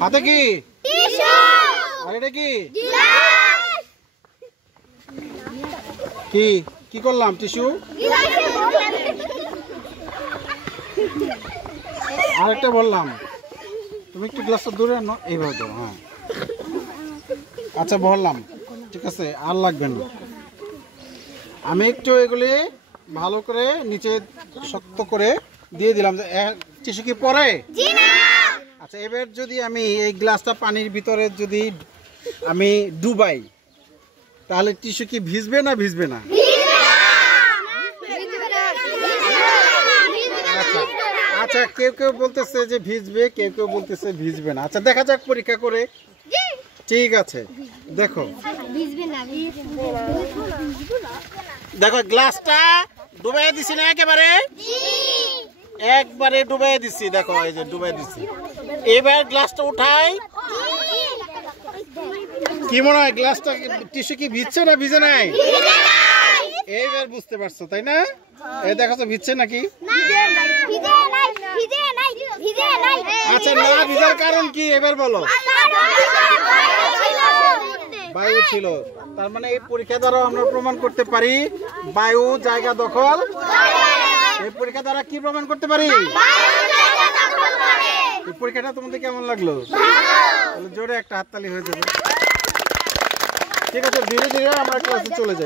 হাতে কি আর এটা কি কি কি করলাম টিস্যু আরেকটা বললাম তুমি একটু গ্লাসটা দূরে আনো এইভাবে দাও হ্যাঁ আচ্ছা বললাম ঠিক আছে আর লাগবে না আমি একটু এগুলি ভালো করে নিচে শক্ত করে দিয়ে দিলাম টিস্যু কি পরে আচ্ছা এবার যদি আমি এই গ্লাসটা পানির ভিতরে যদি আমি ডুবাই তাহলে টিস্যু কি ভিজবে না ভিজবে না আচ্ছা কেউ কেউ বলতেছে যে ভিজবে কেউ কেউ বলতেছে ভিজবে না আচ্ছা দেখা যাক পরীক্ষা করে ঠিক আছে দেখো দেখো গ্লাসটা ডুবাই দিছি না একেবারে একবারে ডুবাই দিছি দেখো এই যে ডুবাই দিছি এবার গ্লাসটা উঠাই কি মনে হয় গ্লাসটা টিস্যু কি ভিজছে না ভিজে নাই এইবার বুঝতে পারছো তাই না এই দেখো তো ভিজছে নাকি আচ্ছা না ভিজার কারণ কি এবার বলো বায়ু ছিল তার মানে এই পরীক্ষা দ্বারা আমরা প্রমাণ করতে পারি বায়ু জায়গা দখল এই পরীক্ষা দ্বারা কি প্রমাণ করতে পারি এই পরীক্ষাটা তোমাদের কেমন লাগলো তাহলে জোরে একটা হাততালি হয়ে যাবে ঠিক আছে ধীরে ধীরে আমরা ক্লাসে চলে যাই